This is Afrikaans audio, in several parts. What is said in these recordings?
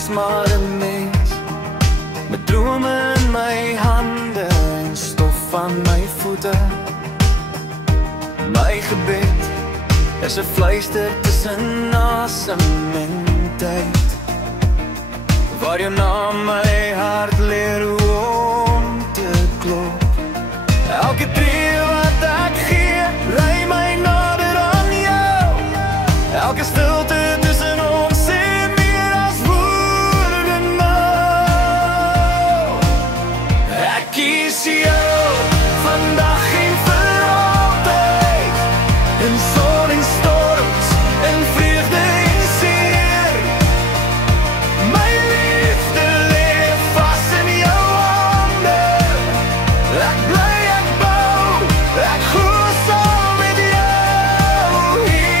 is maar 'n mens met drome in my hande en stof aan my voete. My gebed is 'n fluister tussen asem en tyd, waar jou naam my hart leer hoe om te klop. Elke tree wat ek gee, ry my nader aan jou. Elke stilte tussen ons sê meer as woorde nou. Ek kies jou vandag en vir altyd, in son en storms, in vreugde en seer. My liefde leef vas in jou hande. Ek bly, ek bou, ek groei saam met jou hier.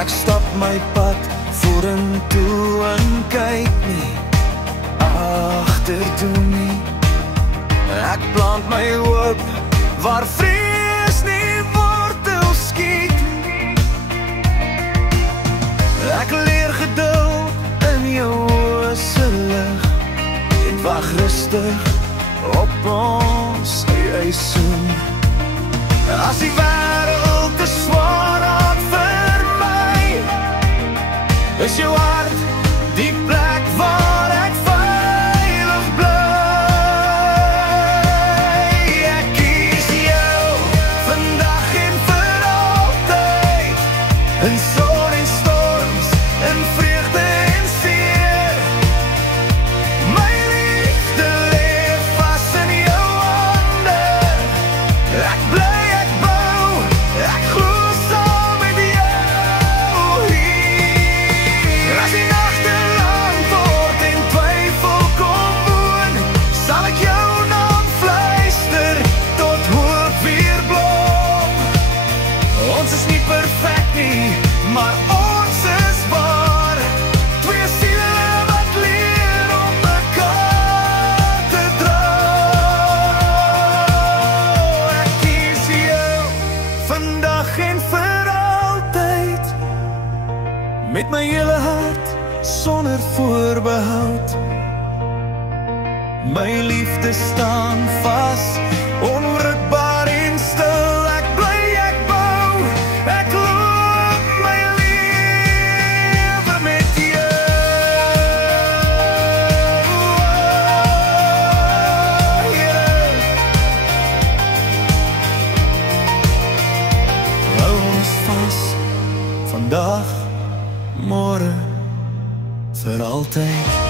Ek stap my pad vorentoe en kyk nie agtertoe nie. Ek plant my hoop waar vrees nie wortel skiet. Ek leer geduld in jou oë se lig en wag rustig op ons seisoen. As die wêreld te swaar raak vir my, is jou hart die plek waar ek veilig bly. Ek kies jou vandag en vir altyd, in son en storms, in vreugde en seer. My liefde leef vas in jou hande. Ek bly, ek bou, ek groei saam met jou hier. As die nagte lang word en twyfel kom woon, sal ek jou naam fluister tot hoop weer blom. Ons is nie perfek nie, maar ons is waar. Twee siele wat leer om mekaar te dra. Ek kies jou vandag en vir altyd, met my hele hart, sonder voorbehoud. My liefde staan vas, onwrikbaar en stil. Ek bly, ek bou, ek loop my lewe met jou. Hou ons vas, vandag, môre, vir altyd.